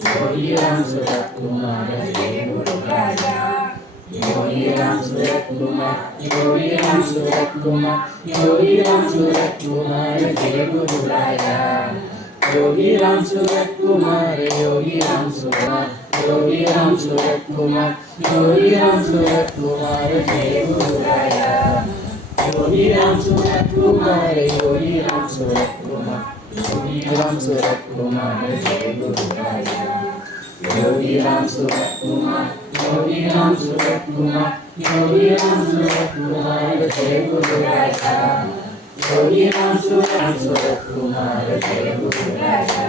योगी राम सूरत कुमार जय गुरु राजा। योगी राम सूरत कुमार, योगी राम सूरत कुमार, योगी राम सूरत कुमार जय गुरु राजा। योगी राम सूरत कुमार, योगी राम सूरत, योगी राम सूरत कुमार, योगी राम सूरत कुमार जय गुरु राजा। योगी राम सूरत कुमार, योगी राम सूरत कुमार, योगी राम सूरत कुमार जय गुरु राजा। योगी राम सूरत कुमार, योगी राम सूरत कुमार, योगी राम सूरत कुमार जय गुरु राजा। योगी राम सूरत कुमार जय गुरु राजा।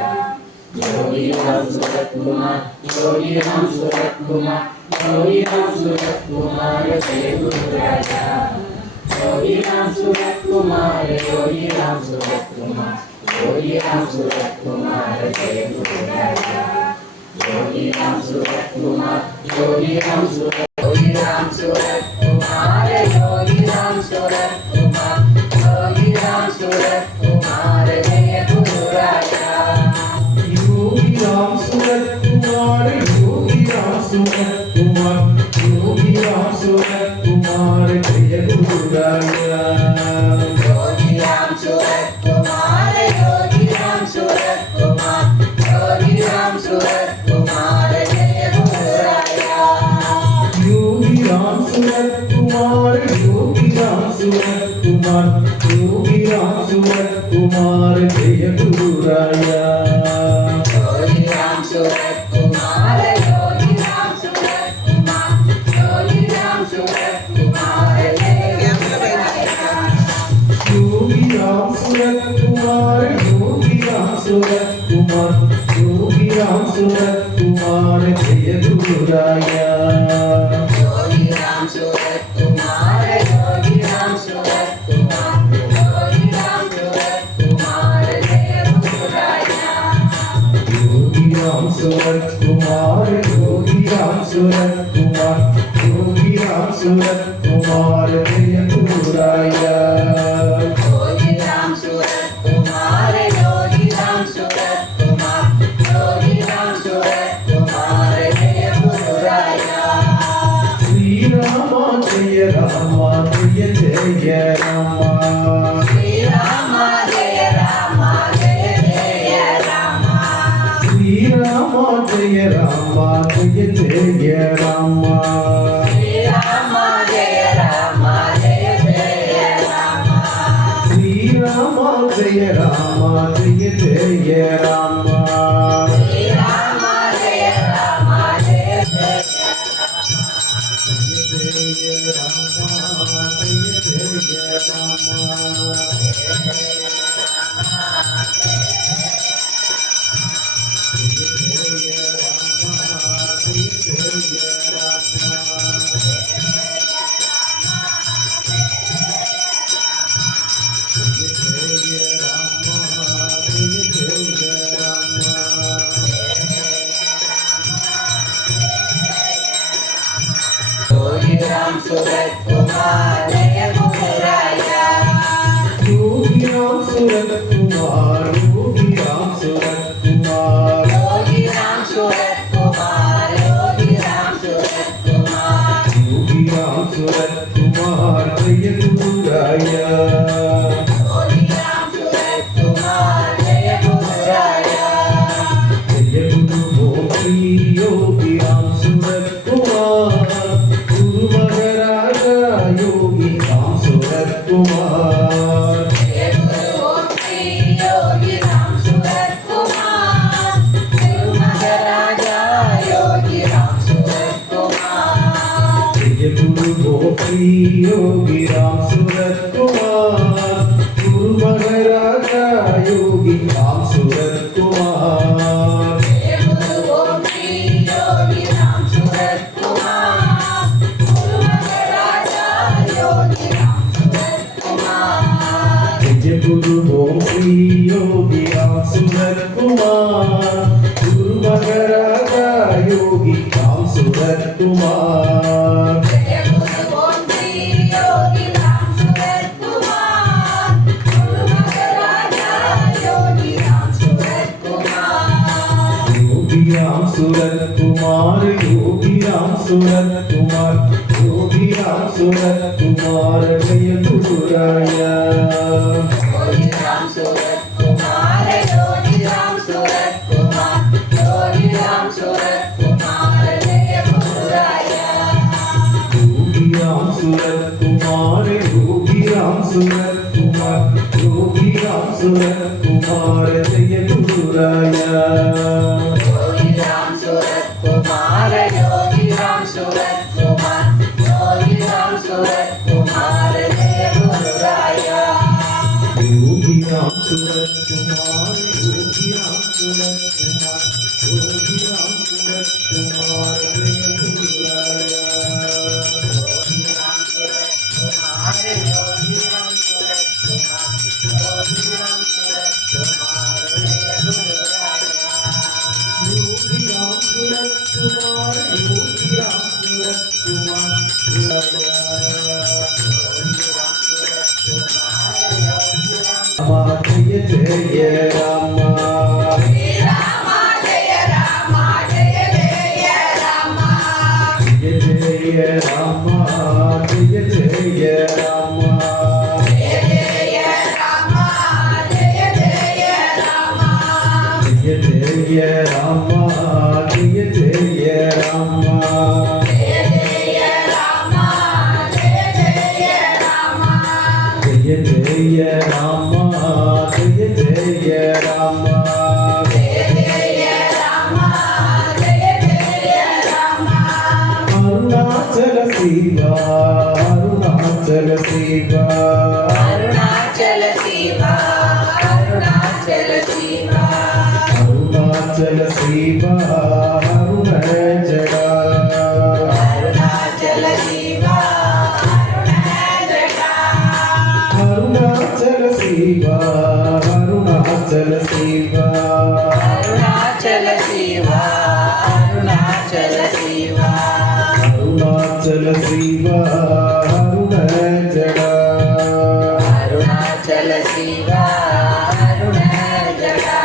योगी राम सूरत कुमार, योगी राम सूरत कुमार, योगी राम सूरत कुमार जय गुरु राजा। योगी राम सूरत कुमार, योगी राम सूरत कुमार, योगी राम सूरत कुमार जय गुरु राजा। योगी राम सूरत कुमार, योगी राम सूरत, योगी राम सूरत कुमार, योगी राम सूरत कुमार, योगी राम सूरत कुमार जय गुरु राजा। योगी राम सूरत कुमार, योगी राम सूरत कुमार, योगी राम सूरत कुमार जय गुरु राजा। योगी राम सूरत कुमार, योगी राम सूरत कुमार, योगी राम सूरत कुमार जय गुरु राजा। योगी राम सूरत कुमार, योगी राम सूरत कुमार, योगी राम सूरत कुमार जय गुरु राजा। योगी राम सूरत कुमार, योगी राम सूरत कुमार, योगी राम सूरत कुमार जय गुरु राजा। योगी राम सूरत कुमार, योगी राम सूरत कुमार, योगी राम सूरत कुमार जय गुरु राजा। योगी राम सूरत कुमार, योगी राम सूरत कुमार, योगी राम सूरत कुमार जय गुरु राजा। योगी राम सूरत कुमार, योगी राम सूरत कुमार, योगी राम सूरत कुमार जय गुरु राजा। योगी राम सूरत कुमार, योगी राम सूरत कुमार, योगी राम सूरत कुमार जय गुरु राजा। श्री राम जय राम जय जय राम। श्री राम जय राम जय जय राम। श्री राम जय राम जय जय राम। श्री राम जय राम जय जय राम। श्री राम जय राम जय जय राम। श्री राम जय राम जय जय योगी राम सूरत कुमार जय गुरु राजा। योगी राम सूरत कुमार, योगी राम सूरत कुमार, योगी राम सूरत कुमार, योगी राम सूरत कुमार, योगी राम सूरत कुमार जय गुरु राजा। योगी राम सूरत कुमार जय गुरु राजा। जय गुरु गोपी योगी राम सूरत कुमार, गुरु महाराजा योगी राम सूरत कुमार। जय गुरु श्री योगी राम सूरत कुमार, गुरु महाराजा योगी राम सूरत कुमार। जय गुरु गोपी योगी राम सूरत कुमार, गुरु महाराजा योगी राम सूरत कुमार। जय गुरु श्री योगी राम सूरत कुमार, गुरु महाराजा योगी राम सूरत कुमार। जय गुरु गोपी योगी राम सूरत कुमार, गुरु महाराजा योगी राम सूरत कुमार। जय गुरु श्री योगी राम सूरत कुमार, गुरु महाराजा योगी राम सूरत कुमार। योगी राम सूरत कुमार योगी राम सूरत कुमार योगी राम सूरत कुमार जय गुरुराया योगी राम सूरत कुमार योगी राम सूरत कुमार योगी राम सूरत कुमार जय गुरुराया योगी राम सूरत कुमार योगी राम सूरत कुमार योगी राम सूरत कुमार जय गुरुराया योगी राम सूरत कुमार योगी राम सूरत कुमार योगी राम सूरत कुमार जय गुरुराया योगी राम सूरत कुमार योगी राम सूरत कुमार योगी राम सूरत कुमार जय गुरुराया योगी राम सूरत कुमार योगी राम सूरत कुमार योगी राम सूरत कुमार जय गुरुराया योगी राम सूरत कुमार योगी राम सूरत कुमार जय जय राम जय राम जय जय राम जय जय राम जय जय राम जय जय राम जय जय राम जय जय राम जय जय राम जय जय राम जय जय राम जय जय राम जय जय राम जय जय राम जय जय राम अरुणाचल शिवा अरुणाचल शिवा अरुणाचल शिवा अरुणाचल शिवा अरुणाचल शिवा अरुण जगा अरुणाचल शिवा अरुण जगा अरुणाचल शिवा अरुणाचल शिवा अरुणाचल शिवा अरुणाचल शिवा अरुणाचल शिवा अरुण जगा अरुणाचल शिवा अरुण जगा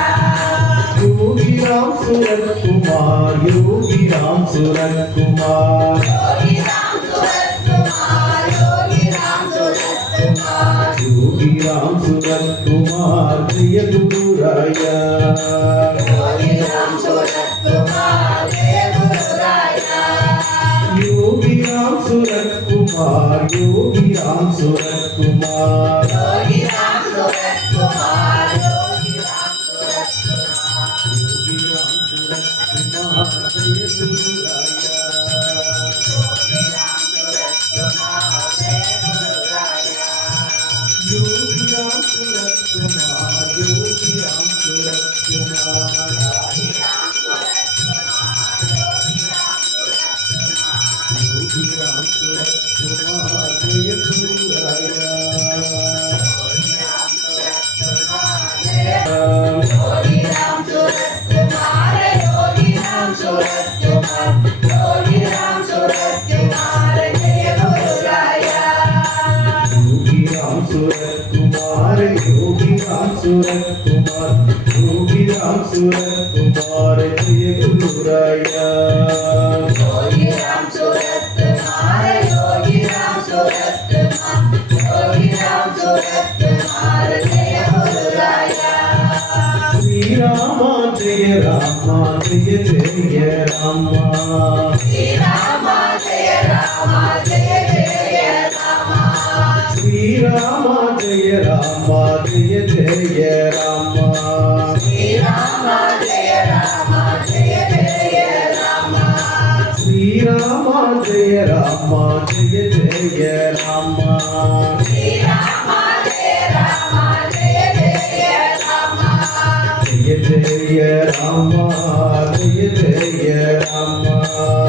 योगी राम सूरत कुमार योगी राम सूरत कुमार योगी राम सूरत कुमार योगी राम सूरत कुमार योगी राम सूरत कुमार जय गुरुराया योगी राम सूरत कुमार जय गुरुराया योगी राम सूरत कुमार योगी राम सूरत कुमार योगी राम सूरत कुमार योगी राम सूरत कुमार योगी राम सूरत कुमार जय गुरुराया योगी राम सूरत कुमार जय गुरुराया योगी राम सूरत कुमार योगी राम सूरत कुमार योगी राम सूरत कुमार योगी राम सूरत कुमार योगी राम सूरत कुमार जय गुरुराया योगी राम सूरत कुमार जय योगी राम सूरत कुमार योगी राम सूरत कुमार योगी राम सूरत कुमार जय गुरुराया योगी राम सूरत कुमार योगी राम सूरत कुमार योगी राम सूरत कुमार जय गुरुराया योगी राम सूरत कुमार योगी राम सूरत कुमार योगी राम सूरत कुमार जय गुरुराया श्री राम जय राम जय जय राम श्री राम जय राम जय जय राम श्री राम जय राम जय जय राम श्री राम जय राम जय जय राम श्री राम जय राम जय जय राम श्री राम जय राम जय जय राम जय जय राम जय जय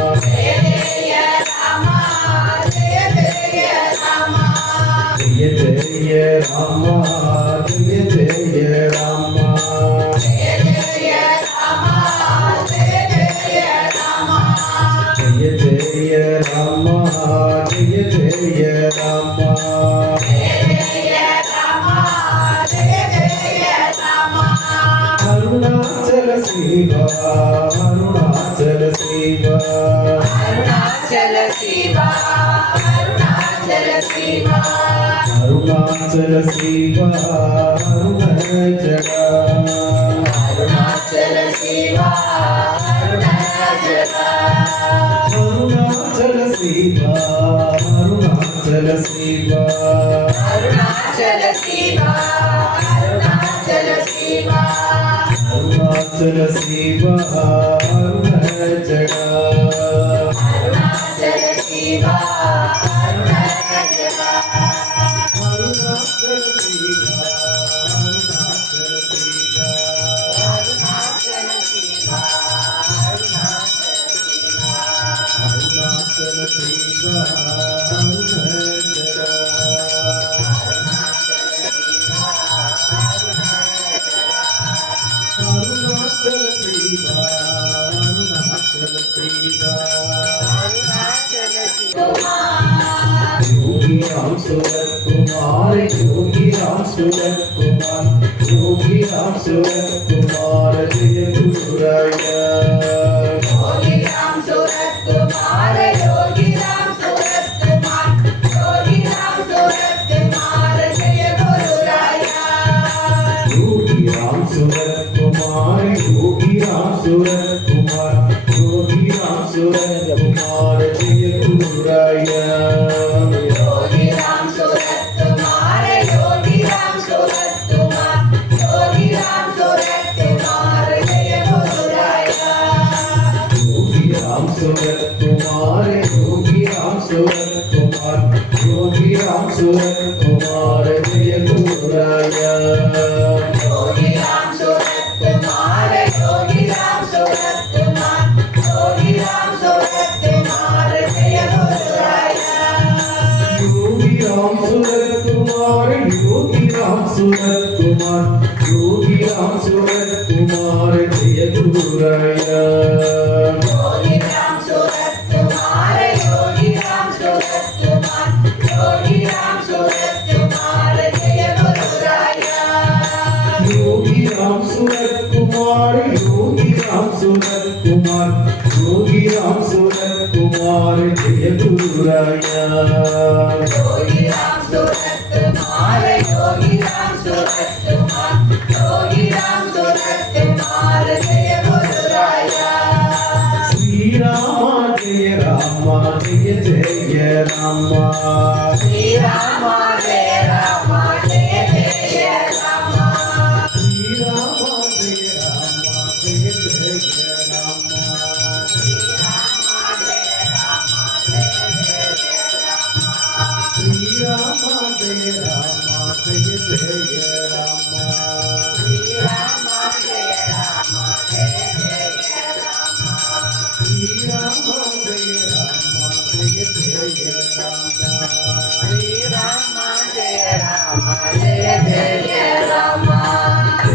राम जय जय राम जय जय राम जय जय राम जय जय राम जय जय राम जय जय राम जय जय राम जय जय राम अरुणाचल शिवा சிவா அருணாச்சல சிவா அருணாச்சல சிவா அருணாச்சல சிவா அருணாச்சலா அருணாச்சல சிவா அருணாச்சலா அருணாச்சல சிவா அருணாச்சல சிவா அருணாச்சல சிவா அருணாச்சல சிவா அருணாச்சல சிவா அருணாச்சலா அருணாச்சல சிவா அருணாச்சலா அருணாச்சல சிவா அருணாச்சல சிவா அருணாச்சல சிவா அருணாச்சல சிவா அருணாச்சல சிவா அருணாச்சலா அருணாச்சல சிவா அருணாச்சல சிவா योगी राम सूरत कुमार योगी राम सूरत कुमार योगी राम सूरत कुमार जय गुरुराया योगी राम सूरत कुमार योगी राम सूरत कुमार योगी राम सूरत कुमार जय गुरुराया योगी राम सूरत कुमार योगी राम सूरत कुमार योगी राम सूरत कुमार जय गुरुराया योगी राम सूरत कुमार योगी राम सूरत कुमार योगी राम सूरत कुमार जय गुरुराया योगी राम सूरत कुमार योगी राम सूरत कुमार योगी राम सूरत कुमार जय गुरुराया योगी राम सूरत कुमार योगी राम सूरत कुमार योगी राम सूरत कुमार जय गुरुराया योगी राम सूरत कुमार योगी राम सूरत कुमार योगी राम सूरत कुमार जय गुरुराया योगी राम सूरत कुमार योगी राम सूरत कुमार योगी राम सूरत कुमार जय गुरुराया योगी राम सूरत कुमार योगी राम सूरत कुमार योगी राम सूरत कुमार जय गुरुराया योगी राम सूरत कुमार योगी राम सूरत कुमार योगी राम सूरत कुमार जय गुरुराया श्री राम जय जय राम श्री राम जय राम जय जय राम श्री राम जय राम श्री राम जय राम श्री राम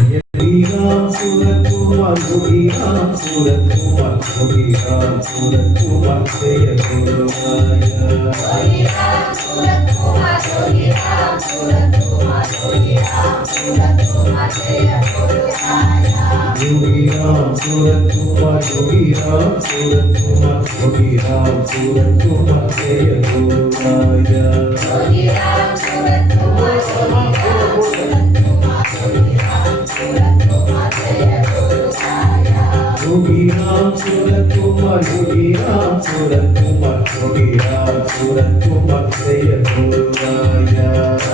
जय श्री राम सूरत कुमार योगी राम सूरत कुमार योगी राम सूरत कुमार जय गुरुराया योगी राम सूरत कुमार योगी राम सूरत कुमार योगी राम सूरत कुमार जय गुरुराया योगी राम सूरत कुमार योगी राम सूरत कुमार योगी राम सूरत कुमार जय गुरुराया योगी राम सूरत कुमार योगी राम सूरत कुमार योगी राम सूरत कुमार जय गुरुराया योगी राम सूरत कुमार योगी राम सूरत कुमार योगी राम सूरत कुमार जय गुरुराया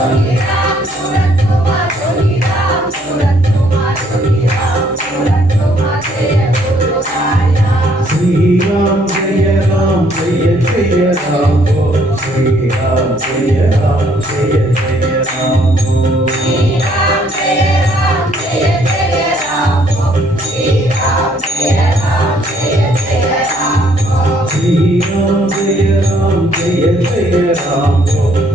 योगी राम सूरत कुमार योगी राम सूरत कुमार योगी राम सूरत कुमार जय गुरुराया श्री राम जय राम जय जय राम श्री राम जय राम जय जय राम श्री राम जय राम जय जय राम श्री राम जय राम जय जय राम श्री राम जय राम जय जय राम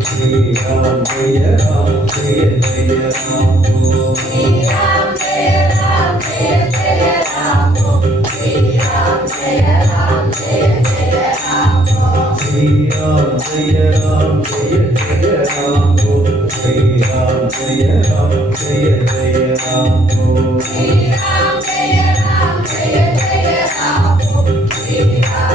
श्री राम जय राम जय जय राम श्री राम जय राम जय जय राम श्री राम जय राम जय जय राम श्री राम जय राम जय जय राम श्री राम जय राम जय जय राम श्री राम जय राम जय जय राम श्री राम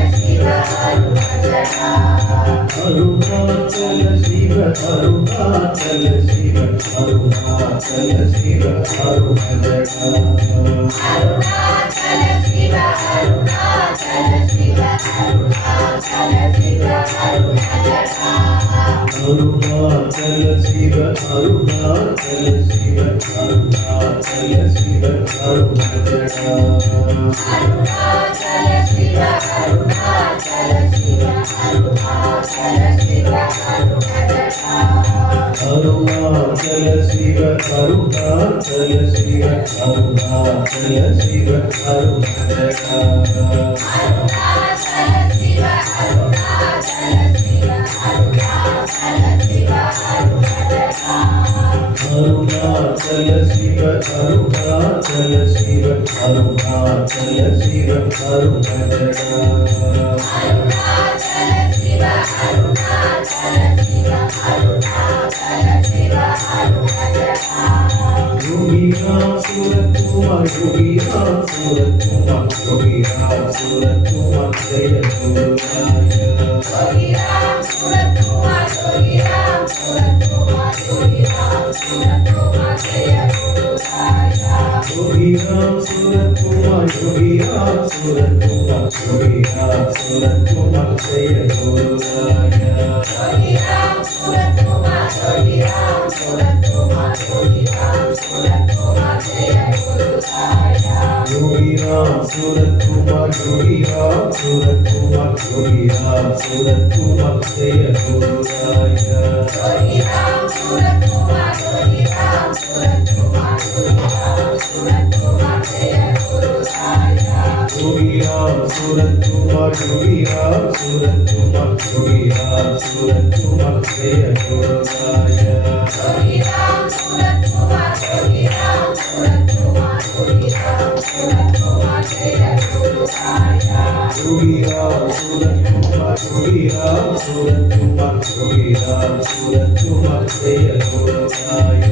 அருணாச்சல சிவ அருணாச்சல சிவ அருணாச்சல சிவ அருணஜடா அருணாச்சல சிவ அருணாச்சல சிவ அருணாச்சல சிவ அருணஜடா அருணாச்சல சிவ அருணாச்சல சிவ அருணாச்சல சிவ அருணஜடா அருணாச்சல சிவ அருணாச்சல சிவ அருணாச்சல சிவ அருணஜடா அருணாச்சல சிவ அருணாச்சல சிவ அருணாச்சல சிவ அருணஜடா அருணாச்சல சிவ அருணாச்சல சிவ அருணாச்சல சிவ அருணஜடா அருணாச்சல சிவ அருணாச்சல சிவ அருணாச்சல சிவ அருணஜடா அருணாச்சல சிவ அருணாச்சல சிவ அருணாச்சல சிவ அருணஜடா யோகிராம் சூரத்குமார் யோகிராம் சூரத்குமார் யோகிராம் சூரத்குமார் ஜெய குருராய யோகிராம் சூரத்குமார் யோகிராம் சூரத்குமார் யோகிராம் சூரத்குமார் ஜெய குருராயா யோகிராம் சூரத்குமார் யோகிராம் சூரத்குமார் யோகிராம் சூரத்குமார் ஜெய குருராய யோகிராம் சூரத்குமார் யோகிராம் சூரத்குமார் யோகிராம் சூரத்குமார் ஜெய குருராயா யோகிராம் சூரத்குமார் யோகிராம் சூரத்குமார் யோகிராம் சூரத்குமார் ஜெய குருராய யோகிராம் சூரத்குமார் யோகிராம் சூரத்குமார் யோகிராம் சூரத்குமார் ஜெய குருராயா யோகிராம் சூரத்குமார் யோகிராம் சூரத்குமார் யோகிராம் சூரத்குமார் ஜெய குருராய யோகிராம் சூரத்குமார் யோகிராம் சூரத்குமார் யோகிராம் சூரத்குமார் ஜெய குருராயா யோகிராம் சூரத்குமார் யோகிராம் சூரத்குமார் யோகிராம் சூரத்குமார் ஜெய குருராய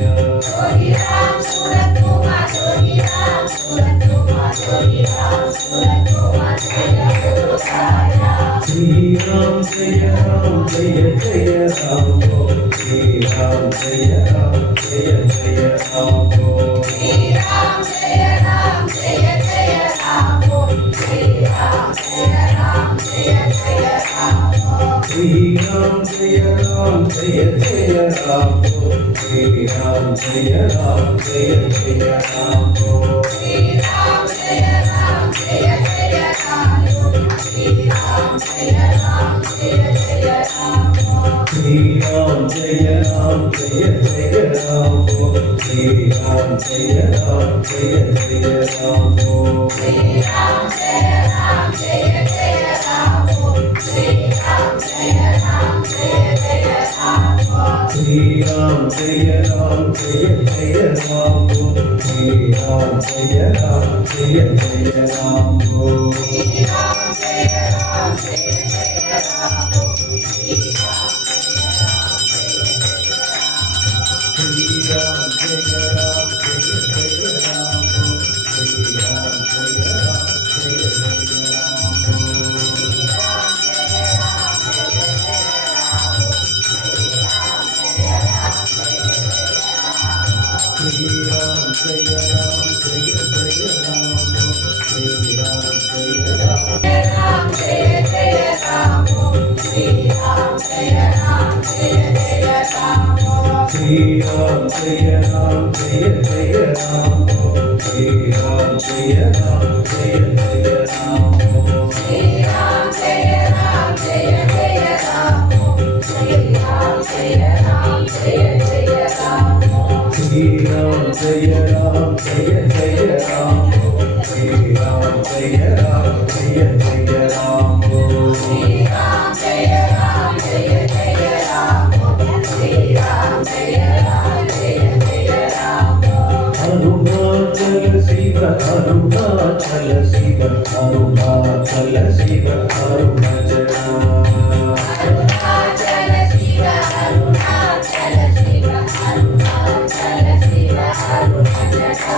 யோகிராம் சூரத்குமார் யோகிராம் சூரத்குமார் யோகிராம் சூரத்குமார் ஜெய குருராயா ஸ்ரீராம் ஜெய ராம் ஜெய ஜெய ராம் ஸ்ரீராம் ஜெய ராம் ஜெய ஜெய ராம் ஸ்ரீராம் ஜெய ராம் ஜெய ஜெய ராம் ஸ்ரீராம் ஜெய ராம் ஜெய ஜெய ராம் ஸ்ரீராம் ஜெய ராம் ஜெய ஜெய ராம் ஸ்ரீராம் ஜெய ராம் ஜெய ஜெய ராம் ஸ்ரீராம் ஜெய ராம் ஜெய ஜெய ராம் ஸ்ரீராம் ஜெய ராம் ஜெய ஜெய ராம் ஸ்ரீராம் ஜெய ராம் ஜெய ஜெய ராம் ஸ்ரீராம் ஜெய ராம் ஜெய ஜெய ராம் ஸ்ரீராம் ஜெய ராம் ஜெய ஜெய ராம் ஸ்ரீராம் ஜெய ராம் ஜெய ஜெய ராம் ஸ்ரீராம் ஜெய ராம் ஜெய ஜெய ராம் ஸ்ரீராம் ஜெய ராம் ஜெய ஜெய ராம் ஸ்ரீராம் ஜெய ராம் ஜெய ஜெய ராம் ஸ்ரீராம் ஸ்ரீராம் ஜெய ராம் ஜெய ஜெய ராம் ஸ்ரீராம் ஜெய ராம் ஜெய ஜெய ராம் ஸ்ரீராம் ஜெய ராம் ஜெய ஜெய ராம் ஸ்ரீராம் ஜெய ராம் ராம் ஜெய ஜெய ராம் ஸ்ரீராம் ஜெய ராம் ஜெய ஜெய ராம் ஸ்ரீராம் ஜெய ராம் ஜெய ஜெய ராம் ஸ்ரீராம் ஜெய ராம் ஜெய ஜெய ராம் ஸ்ரீராம் ஜெய ராம் ஜெய ஜெய ராம் ஸ்ரீராம் ஜெய ராம் ஜெய ஜெய ராம் ஸ்ரீராம் ஜெய ராம் ஜெய ஜெய ராம் ஸ்ரீராம் ஜெய ராம் ஜெய ஜெய ராம் ஸ்ரீராம் ஜெய ராம் ஜெய ஜெய ராம் ஸ்ரீராம் ஜெய ராம் ஜெய ஜெய ராம் அருணாச்சல சிவ அருணாச்சல சிவ அருணாச்சல சிவ அருணஜடா அருணாச்சல சிவ அருணாச்சல சிவ அருணாச்சல சிவ அருணஜடா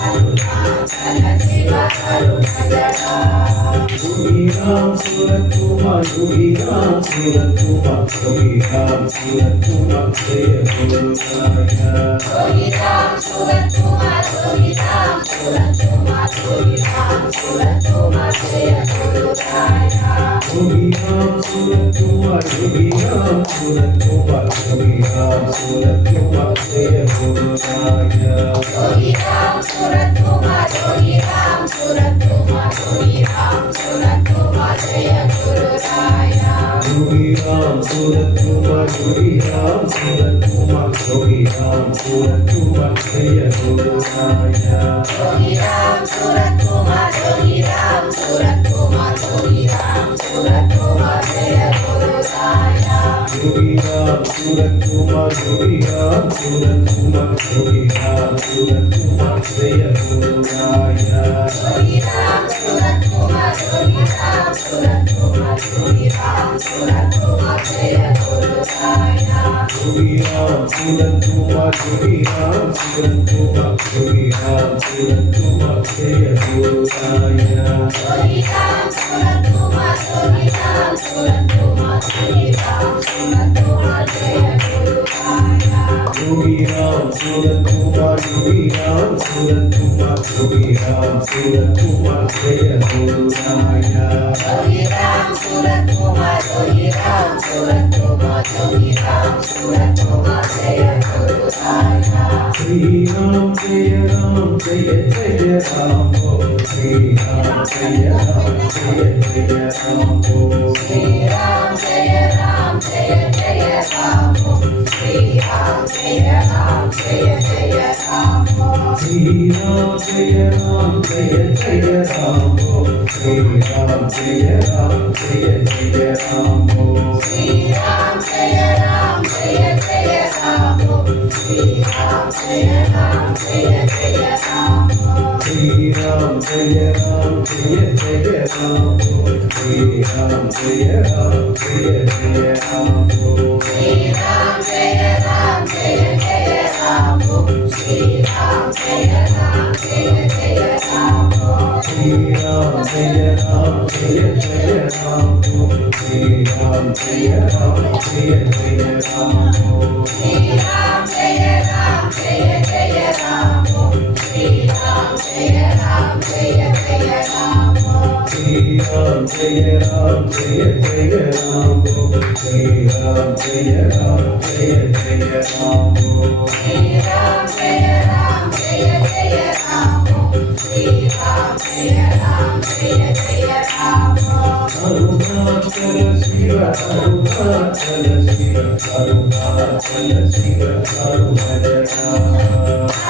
Yogi Ram Surat Kumar, Yogi Ram Surat Kumar, Yogi Ram Surat Kumar, Jaya Guru Raya. Yogi Ram Surat Kumar, Yogi Ram Surat Kumar, Yogi Ram Surat Kumar, Jaya Guru Raya. Yogi Ram Surat Kumar, Yogi Ram Surat Kumar, Yogi Ram Surat Kumar, Jaya Guru Raya. Yogi Ram Surat Kumar, Yogi Ram Surat Kumar, Yogi Ram Surat Kumar, Jaya Guru Raya. Yogi Ram Surat Kumar, Yogi Ram Surat Kumar, Yogi Ram Surat Kumar, Jaya Guru Raya. Yogi Ram Surat Kumar, Yogi Ram Surat Kumar, Yogi Ram Surat Kumar, Jaya Guru Raya. Yogi Ram Surat Kumar, Yogi Ram Surat Kumar, Yogi Ram Surat Kumar, Jaya Guru Raya. Yogi Ram Surat Kumar, Yogi Ram Surat Kumar, Yogi Ram Surat Kumar, Jaya Guru Raya. Yogi Ram Surat Kumar, Yogi Ram Surat Kumar, Yogi Ram Surat Kumar, Jaya Guru Raya. Yogi Ram Surat Kumar, Yogi Ram Surat Kumar, Yogi Ram Surat Kumar, Jaya Guru Raya. Yogi Ram Surat Kumar, Yogi Ram Surat Kumar, Yogi Ram Surat Kumar, Jaya Guru Raya. Yogi Ram Surat Kumar, Yogi Ram Surat Kumar, Yogi Ram Surat Kumar, Jaya Guru Raya. Shri Ram Jaya Ram Jaya Jaya Ram Ho, Shri Ram Jaya Ram Jaya Jaya Ram Ho. Shri Ram Jaya Ram Jaya Jaya Ram Ho. Shri Ram Jaya Ram Jaya Jaya Ram Ho. Shri Ram Jaya Ram Jaya Jaya Ram Ho, Shri Ram Jaya Ram Jaya Jaya Ram Ho. Shri Ram Jaya Ram Jaya Jaya Ram Ho. Shri Ram Jaya Ram Jaya Jaya Ram Ho. Shri Ram Jaya Ram Jaya Jaya Ram Ho, Shri Ram Jaya Ram Jaya Jaya Ram Ho. Shri Ram Jaya Ram Jaya Jaya Ram Ho. Shri Ram Jaya Ram Jaya Jaya Ram Ho. Shri Ram Jaya Ram Jaya Jaya Ram Ho, Shri Ram Jaya Ram Jaya Jaya Ram Ho. Shri Ram Jaya Ram Jaya Jaya Ram Ho. Shri Ram Jaya Ram Jaya Jaya Ram Ho. Shri Ram Jaya Ram Jaya Jaya Ram Ho, Shri Ram Jaya Ram Jaya Jaya Ram Ho. Shri Ram Jaya Ram Jaya Jaya Ram Ho. Shri Ram Jaya Ram Jaya Jaya Ram Ho. Arunachala Shiva, Arunachala Shiva, Arunachala Shiva, Arunachala.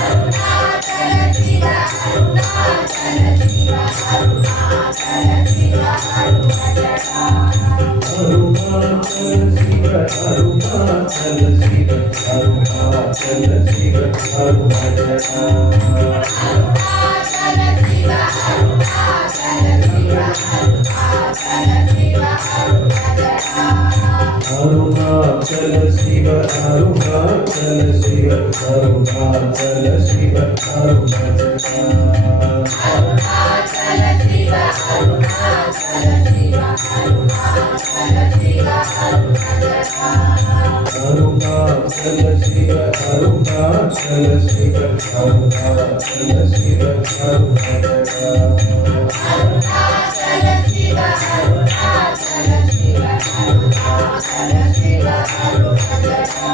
Arunachala Shiva, Arunachala Shiva, Arunachala Shiva, Arunachala. Arunachala Shiva, Arunachala Shiva, Arunachala Shiva, Arunachala. Arunachala Shiva, Arunachala Shiva, Arunachala Shiva, Arunachala. Arunachala Shiva, Arunachala Shiva, Arunachala Shiva, Arunachala. Arunachala Shiva, Arunachala Shiva, Arunachala Shiva, Arunachala. Arunachala Shiva, Arunachala Shiva, Arunachala Shiva, Arunachala. Arunachala Shiva, Arunachala Shiva, Arunachala Shiva, Arunachala.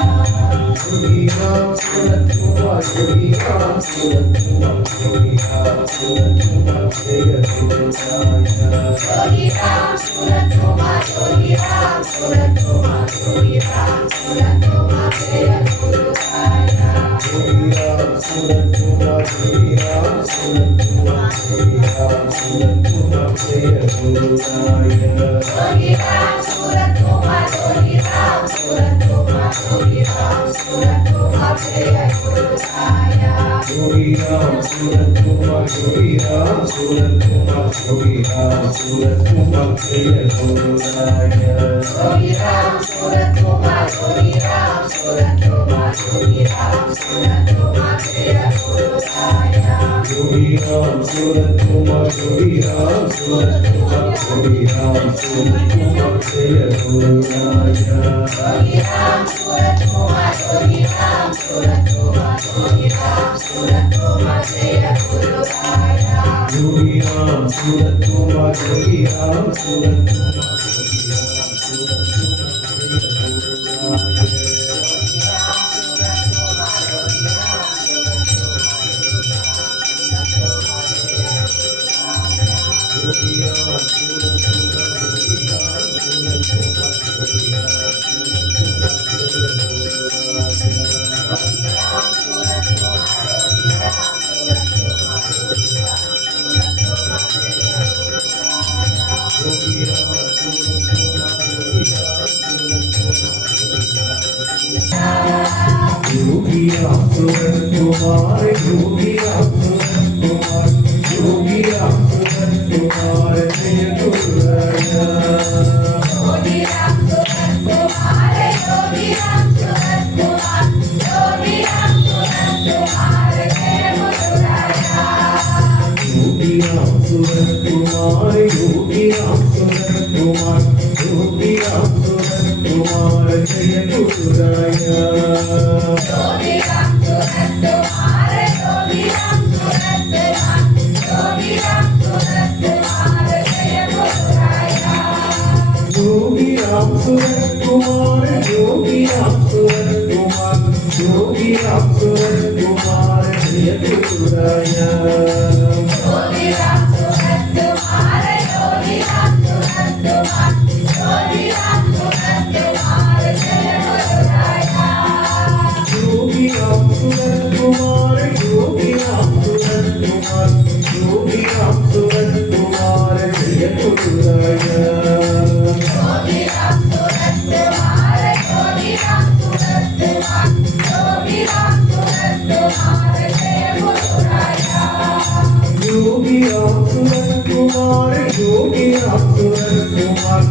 Yogi Ram Surat Kumar, Yogi Ram Surat Kumar, Yogi Ram Surat Kumar, Jaya Guru Raya. Yogi Ram Surat Kumar, Yogi Ram Surat Kumar, Yogi Ram Surat Kumar, Jaya Guru Raya. Yogi Ram Surat Kumar, Yogi Ram Surat Kumar, Yogi Ram Surat Kumar, Jaya Guru Raya. Yogi Ram Surat Kumar, Yogi Ram Surat Kumar, Yogi Ram Surat Kumar, Jaya Guru Raya. Yogi Ram Surat Kumar, Yogi Ram Surat Kumar, Yogi Ram Surat Kumar, Jaya Guru Raya. Yogi Ram Surat Kumar, Yogi Ram Surat Kumar, Yogi Ram Surat Kumar, Yogi Ram Surat Kumar, Yogi Ram Surat Kumar, Jaya Guru Raja. Yogi Ram Surat Kumar, Yogi Ram Surat Kumar, Yogi Ram Surat Kumar, Jaya Guru Raja. Yogi Ram Surat Kumar, Yogi Ram Surat Kumar, Yogi Ram Surat Kumar, Jaya Guru Raja. Yogi Ram Surat Kumar, Yogi Ram Surat Kumar, Yogi Ram Surat Kumar, Jaya Guru Raja. Yogi Ram Surat Kumar, Yogi Ram Surat Kumar, Yogi Ram Surat Kumar, Jaya Guru Raja. Yogi Ram Surat Kumar, Yogi Ram Surat Kumar, Yogi Ram Surat Kumar, Jaya Guru Raja. Yogi Ram Surat Kumar, Yogi Ram Surat Kumar, Yogi Ram Surat Kumar, Jaya Guru Raja. Yogi Ram Surat Kumar, Yogi Ram Surat Kumar, Yogi Ram Surat Kumar, Jaya Guru Raja. Yogi Ram Surat Kumar, Yogi Ram Surat Kumar, Yogi Ram Surat Kumar, Jaya Guru Raja. Yogi Ram Surat Kumar, Yogi Ram Surat Kumar, Yogi Ram Surat Kumar, Jaya Guru Raja. Yogi Ram Surat Kumar, Yogi Ram Surat Kumar, Yogi Ram Surat Kumar, Jaya Guru Raja. Yogi Ram Surat Kumar, Yogi Ram Surat Kumar,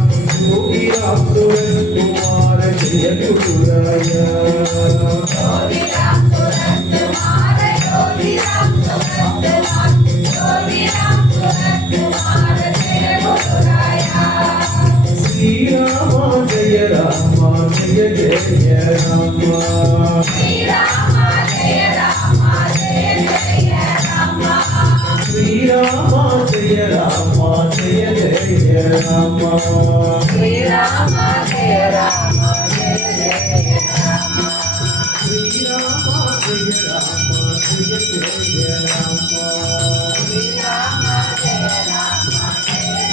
Yogi Ram Surat Kumar, Jaya Guru Raja. Yogi Ram Surat Kumar, Yogi Ram Surat Kumar, Yogi Ram Surat Kumar, Jaya Guru Raja. Sri Rama Jaya Rama Jaya Jaya Rama. Sri Rama Jaya Rama Jaya Jaya Rama. Sri Rama Jaya Rama Jaya Jaya Rama. Sri Rama Jaya Rama Jaya Jaya Rama. Sri Rama Jaya Rama Jaya Jaya Rama. Sri Rama Jaya Rama Jaya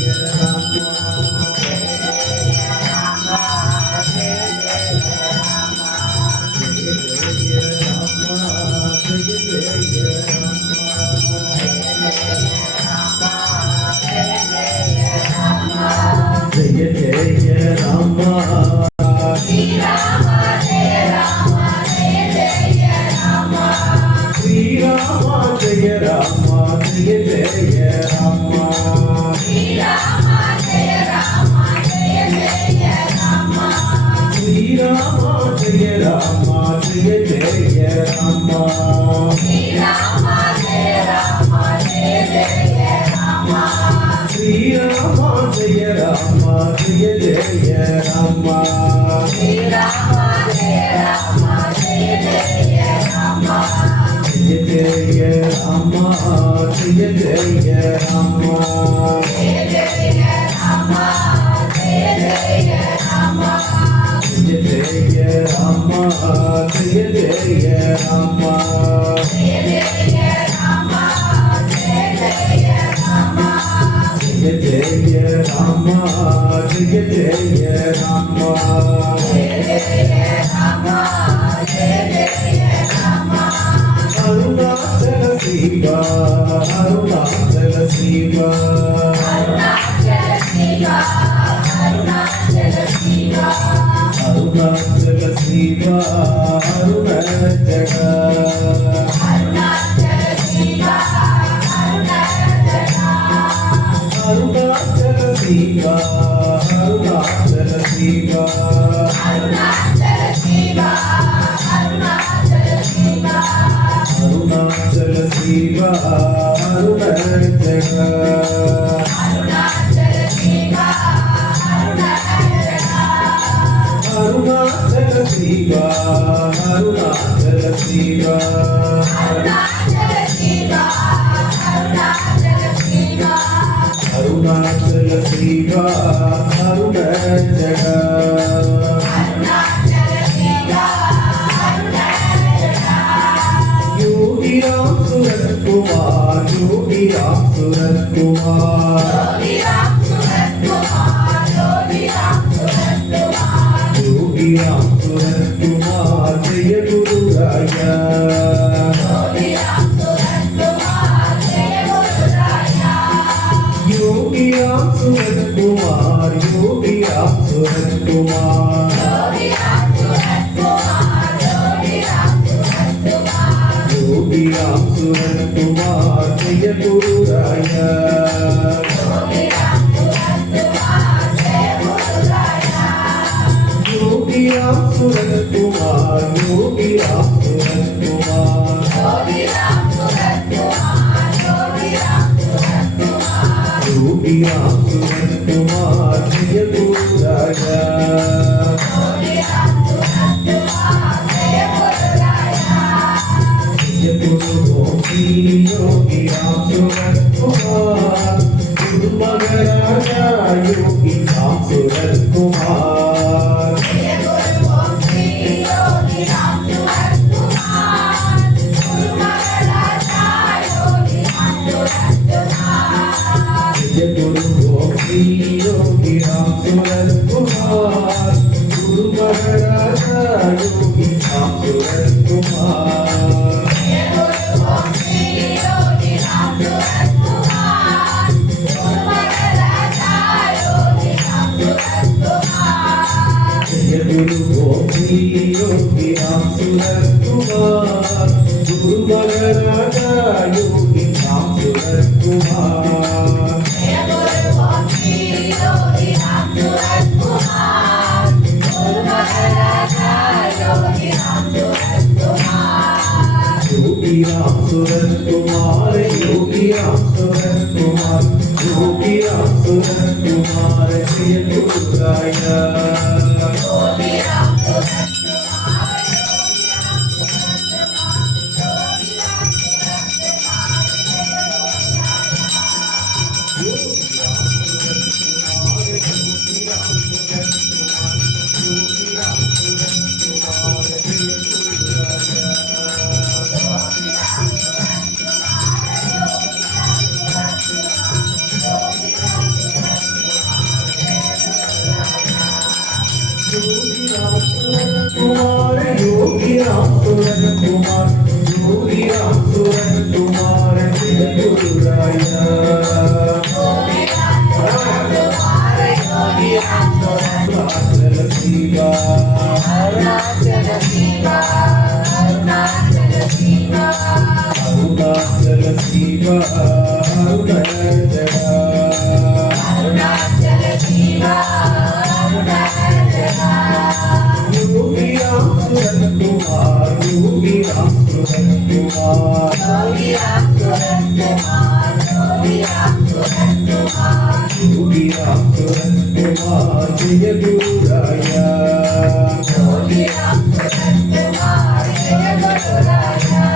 Jaya Rama. Jaya Jaya Rama Jaya Jaya Rama. Jaya Jaya Rama. Sri Rama Jaya Rama Jaya Jaya Rama. Sri Rama Jaya Rama Jaya Jaya Rama. Sri Rama Jaya Rama Jaya Jaya Rama. Sri Rama Jaya Rama Jaya Jaya Rama. Sri Rama Jaya Rama Jaya Jaya Rama. Sri Rama Jaya Rama Jaya Jaya Rama. Sri Rama Jaya Rama Jaya Jaya Rama. Jaya Jaya Rama Jaya Jaya Rama. Jaya Jaya Rama Jaya Jaya Rama. Jaya Jaya Rama Jaya Jaya Rama. Jaya Jaya Rama Jaya Jaya Rama. Jaya Jaya Rama Jaya Jaya Rama. Jaya Jaya Rama Jaya Jaya Rama. Arunachala Shiva, Arunachala Shiva. Arunachala Shiva, Arunachala Shiva. Arunachala Shiva, Arunachala. Arunachala Shiva, Arunachala. Arunachala Siva, Arunachala Siva, Arunachala Siva, Arunachala Siva, Arunachala Siva, Arunachala, Arunachala Siva, Arunachala, Arunachala Siva, Arunachala Siva, Arunachala Siva, Arunachala Siva, Arunachala Siva, Arunachala, Arunachala Siva, Arunachala, Yogi Ram Surat Kumar, Yogi Ram Surat Kumar, Yogi Ram Surat Kumar, Yogi Ram Surat Kumar, Yogi Ram Surat Kumar, Jaya Guru Raya, Yogi Ram Surat Kumar, Jaya Guru Raya, Yogi Ram Surat Kumar, Yogi Ram Surat Kumar, Yogi Ram Surat Kumar, Yogi Ram Surat Kumar, Yogi Ram Surat Kumar, Jaya Guru Raya, Yogi Ram Surat Kumar, Jaya Guru Raya, Yogi Ram Surat Kumar, Yogi Ram Surat Kumar, Yogi Ram Surat Kumar, Yogi Ram Surat Kumar, Yogi Ram Surat Kumar, Jaya Guru Raya, Yogi Ram Surat Kumar, Jaya Guru Raya, Jaya Guru Gopi, Yogi Ram Surat Kumar, Guru Maharaja, Yogi Ram Surat Kumar, Jaya Guru Gopi, Yogi Ram Surat Kumar, Guru Maharaja, Yogi Ram Surat Kumar, Jaya Guru Gopi, Yogi Ram Surat Kumar, Guru Maharaja, Yogi Ram Surat Kumar, Jaya Guru Gopi, Yogi Ram Surat Kumar, Guru Maharaja, Yogi Ram Surat Kumar, Jaya Guru Gopi, Yogi Ram Surat Kumar, Guru Maharaja, Yogi Ram Surat Kumar, Jaya Guru Gopi, Yogi Ram Surat Kumar, Guru Maharaja, Yogi Ram Surat Kumar, Yogi Ram Surat Kumar, Yogi Ram Surat Kumar, Yogi Ram Surat Kumar, Jaya Guru Raya, Yogi Ram Surat Kumar, Yogi Ram Surat Kumar, Yogi Ram Surat Kumar, Jaya Guru Raya. Yogi Ram Surat Kumar, Yogi Ram Surat Kumar, Yogi Ram Surat Kumar, Jaya Guru Raya. Yogi Ram Surat Kumar, Yogi Ram Surat Arunachala Siva, Arunachala Siva, Arunachala Siva, Arunachala Siva, Arunachala, Arunachala Siva, Arunachala, Yogi Ram Surat Kumar, Yogi Ram Surat Kumar, Yogi Ram Surat Kumar, Yogi Ram Surat Kumar, Yogi Ram Surat Kumar, Jaya Guru Raya, Yogi Ram Surat Kumar, Jaya Guru Raya,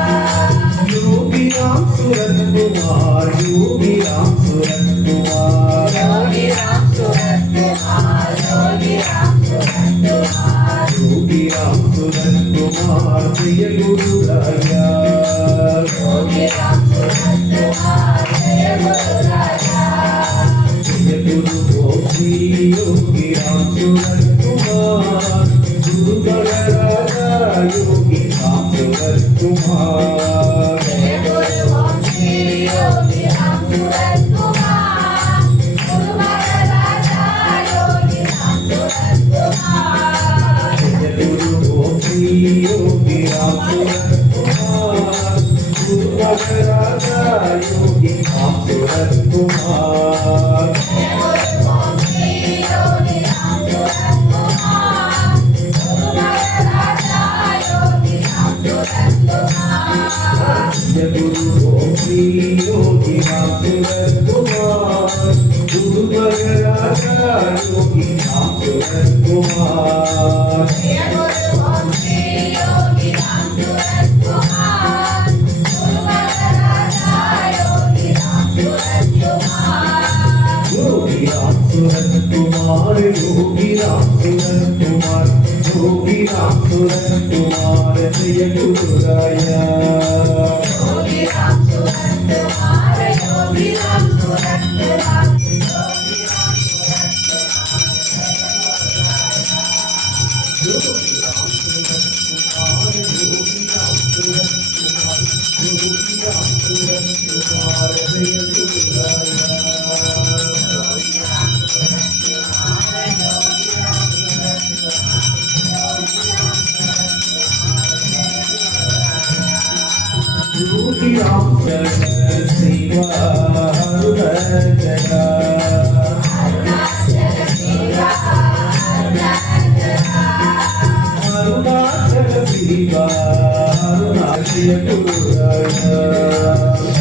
Yogi Ram Surat Kumar, Yogi Ram Surat Kumar, Yogi Ram Surat Kumar, Yogi Ram Surat Kumar, Yogi Ram Surat Kumar, Jaya Guru Raya, Yogi Ram Surat Kumar, Jaya Guru Raya. Jaya Guru Gopi, Yogi Ram Surat Kumar, Guru Maharaja, Yogi Ram Surat Kumar, Jaya Guru Gopi, Yogi Ram Surat Kumar, Guru Maharaja, Yogi Ram Surat Kumar, Jaya Guru Gopi, Yogi Ram Surat Kumar, Guru Maharaja, Yogi Ram Surat Kumar, Jaya Guru Yogi Ram Surat Kumar जय गुरु ओम श्री योगी राम सूरत कुमार गुरुवरराजा योगी राम सूरत कुमार योगी राम सूरत कुमार योगी राम सूरत कुमार योगी राम सूरत कुमार जय गुरुराया योगी राम सूरत कुमार योगी राम सूरत कुमार योगी राम सूरत कुमार योगी राम सूरत कुमार योगी राम सूरत कुमार जय गुरुराया योगी राम शरण शिवा अरुणा अरुणाचल शिवा अरुणाचल गुरुराया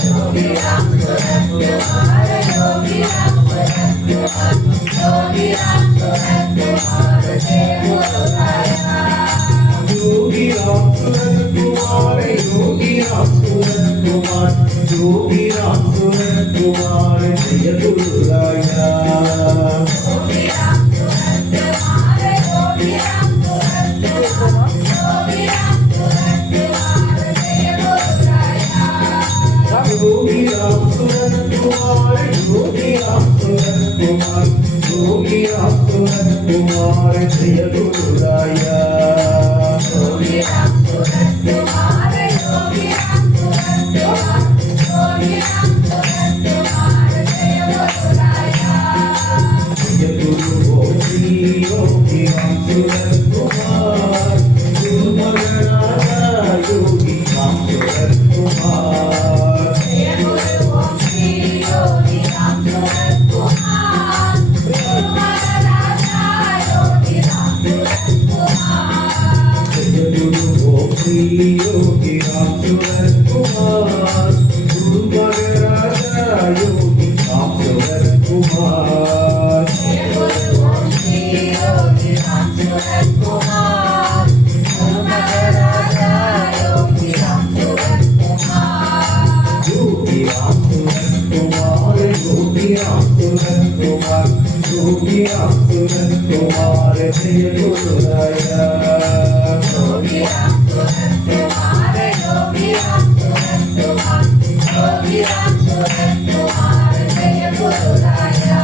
योगी राम सूरत कुमार योगी राम सूरत कुमार योगी राम सूरत कुमार जय गुरुराया योगी राम सूरत कुमार योगी राम सूरत कुमार योगी राम सूरत कुमार जय गुरुराया योगी राम सूरत कुमार योगी राम सूरत कुमार योगी राम सूरत कुमार जय गुरुराया योगी राम सूरत कुमार योगी राम सूरत कुमार योगी राम सूरत कुमार जय गुरुराया योगी राम सूरत कुमार योगी राम सूरत कुमार योगी राम सूरत कुमार जय गुरुराया जय गुरु श्री योगी राम सूरत कुमार गुरु मगराजा योगी राम सूरत कुमार जय गुरु ओम श्री योगी राम सूरत कुमार गुरुवरराजा योगी राम सूरत कुमार जय गुरु श्री योगी राम सूरत कुमार गुरु मगराजा योगी राम सूरत कुमार जय गुरु ओम श्री योगी राम सूरत कुमार गुरुवरराजा योगी राम सूरत कुमार योगी राम सूरत कुमार योगी राम सूरत कुमार योगी राम सूरत कुमार जय गुरुराया योगी राम सूरत कुमार योगी राम सूरत कुमार योगी राम सूरत कुमार जय गुरुराया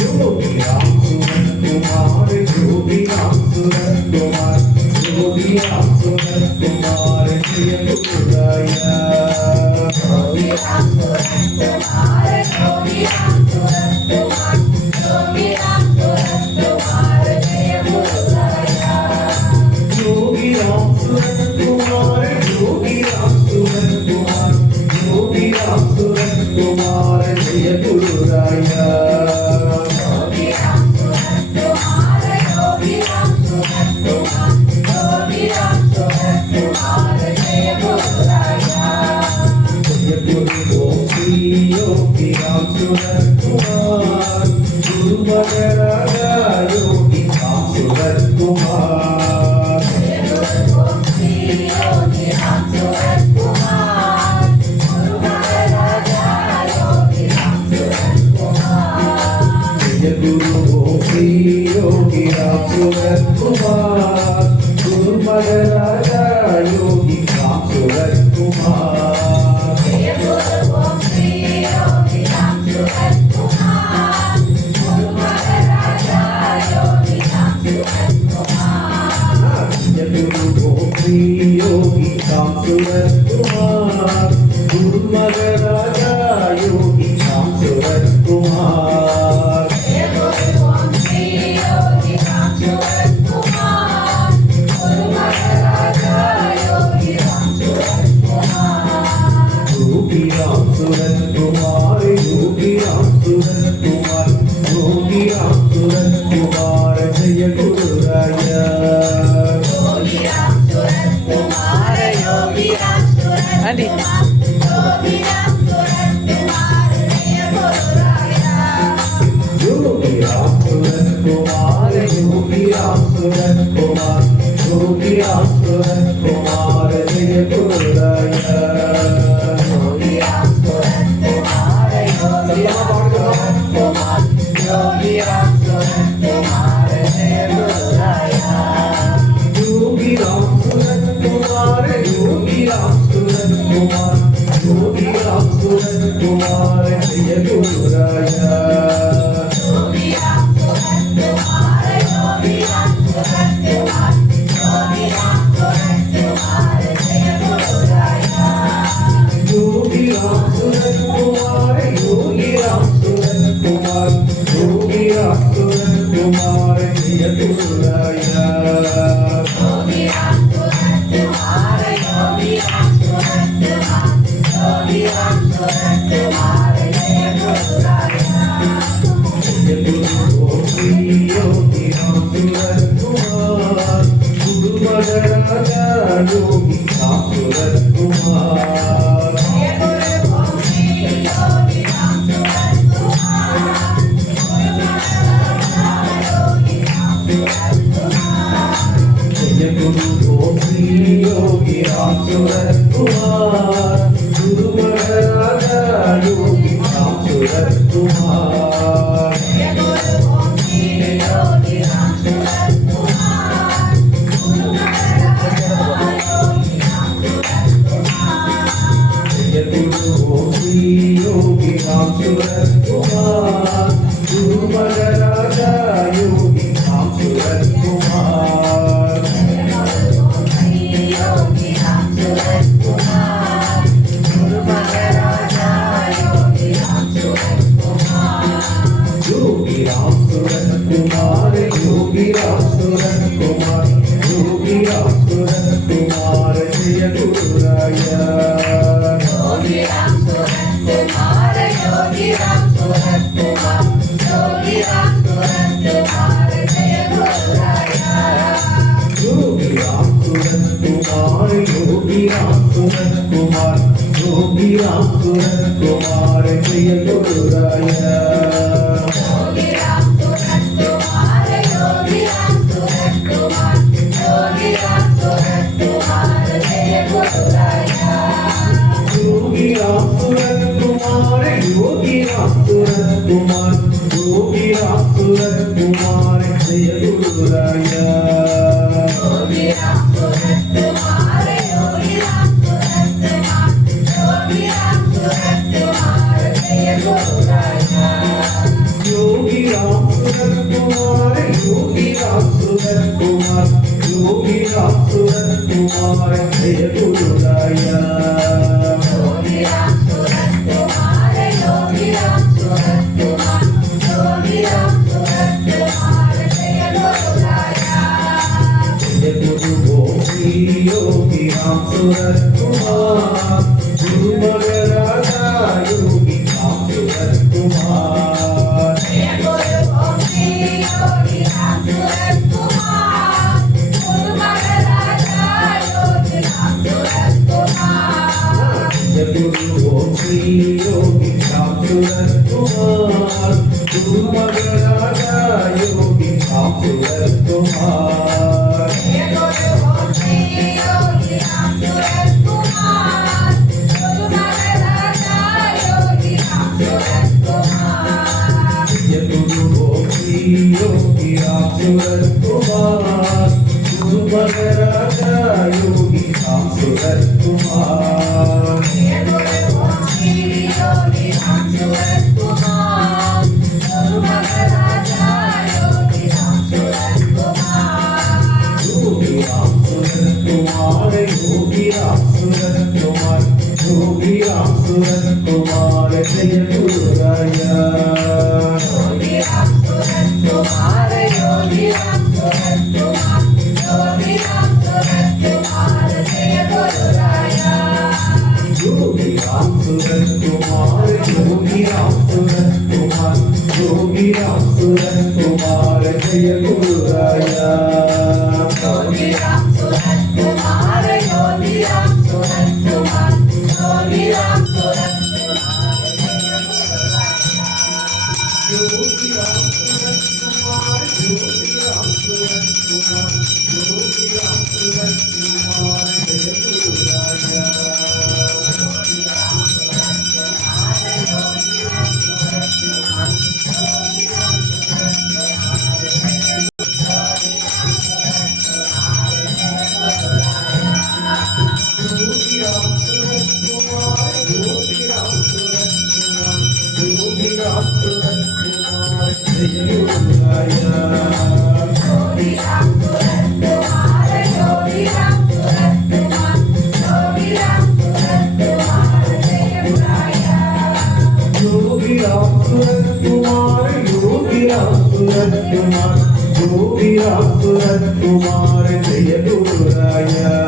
योगी राम सूरत कुमार योगी राम सूरत कुमार योगी राम सूरत कुमार जय गुरुराया योगी राम सूरत कुमार योगी राम सूरत कुमार योगी राम सूरत कुमार जय गुरुराया योगी राम सूरत कुमार योगी राम सूरत कुमार योगी राम सूरत कुमार जय गुरुराया योगी राम सूरत कुमार योगी राम सूरत कुमार योगी राम सूरत कुमार जय गुरुराया जय गुरु श्री योगी राम सूरत कुमार गुरु मगराजा योगी राम सूरत कुमार जय गुरु ओम श्री योगी राम सूरत कुमार गुरुवरराजा योगी राम सूरत कुमार जय गुरु श्री योगी राम सूरत कुमार गुरु मगराजा योगी राम सूरत कुमार जय गुरु ओम श्री योगी राम सूरत कुमार गुरुवरराजा योगी राम सूरत कुमार जय गुरु श्री योगी राम सूरत कुमार गुरु मगराजा योगी राम सूरत कुमार जय गुरु ओम श्री योगी राम सूरत कुमार गुरुवरराजा योगी राम सूरत कुमार योगी राम सूरत कुमार योगी राम सूरत कुमार योगी राम सूरत कुमार जय गुरुराया योगी राम सूरत कुमार योगी राम सूरत Andi. कुमार योगी राम सूरत कुमार जय गुरुराया योगी राम सूरत कुमार योगी राम सूरत कुमार योगी राम सूरत कुमार जय गुरुराया योगी राम सूरत कुमार योगी राम सूरत कुमार योगी राम सूरत कुमार जय गुरुराया योगी राम सूरत कुमार योगी राम सूरत कुमार योगी राम सूरत कुमार जय गुरुराया योगी राम सूरत कुमार योगी राम सूरत कुमार योगी राम सूरत कुमार जय गुरुराया योगी राम सूरत कुमार योगी राम सूरत कुमार योगी राम सूरत कुमार जय गुरुराया योगी राम सूरत कुमार योगी राम सूरत कुमार योगी राम सूरत कुमार जय गुरुराया जय गुरु योगी राम सूरत कुमार गुरु मगराजा योगी राम सूरत कुमार जय गुरु योगी राम सूरत कुमार गुरु मगराजा योगी राम सूरत कुमार जय गुरु योगी राम सूरत कुमार गुरु मगराजा योगी राम सूरत कुमार जय गुरु योगी राम सूरत कुमार गुरु मगराजा योगी राम सूरत कुमार जय गुरु योगी राम सूरत कुमार गुरु मगराजा योगी राम सूरत कुमार योगी राम सूरत कुमार गुरु मगराजा योगी राम सूरत कुमार योगी राम सूरत कुमार योगी राम सूरत कुमार योगी राम सूरत कुमार जय गुरुराया योगी राम सूरत कुमार योगी राम सूरत कुमार योगी राम सूरत कुमार जय गुरुराया योगी राम सूरत कुमार योगी राम सूरत कुमार योगी राम सूरत कुमार जय गुरुराया योगी राम सूरत कुमार योगी राम सूरत कुमार योगी राम सूरत कुमार जय गुरुराया योगी राम सूरत कुमार योगी राम सूरत कुमार योगी राम सूरत कुमार जय गुरुराया योगी राम सूरत कुमार योगी राम सूरत कुमार योगी राम सूरत कुमार जय गुरुराया योगी राम सूरत कुमार योगी राम सूरत कुमार योगी राम सूरत कुमार जय गुरुराया योगी राम सूरत कुमार योगी राम सूरत कुमार योगी राम सूरत कुमार जय गुरुराया जय गुरु योगी राम सूरत कुमार गुरु मगराजा योगी राम सूरत कुमार जय गुरु योगी राम सूरत कुमार गुरु मगराजा योगी राम सूरत कुमार जय गुरु योगी राम सूरत कुमार गुरु मगराजा योगी राम सूरत कुमार जय गुरु योगी राम सूरत कुमार गुरु मगराजा योगी राम सूरत कुमार जय गुरु योगी राम सूरत कुमार गुरु मगराजा योगी राम सूरत कुमार जय गुरु योगी राम सूरत कुमार गुरु मगराजा योगी राम सूरत कुमार योगी राम सूरत कुमार योगी राम सूरत कुमार योगी राम सूरत कुमार जय गुरुराया योगी राम सूरत कुमार योगी राम सूरत कुमार योगी राम सूरत कुमार जय गुरुराया योगी राम सूरत कुमार योगी राम सूरत कुमार योगी राम सूरत कुमार जय गुरुराया योगी राम सूरत कुमार योगी राम सूरत कुमार योगी राम सूरत कुमार जय गुरुराया योगी राम सूरत कुमार कुमार जय गुरुराया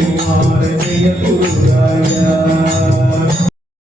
कुमार जय गुरुराया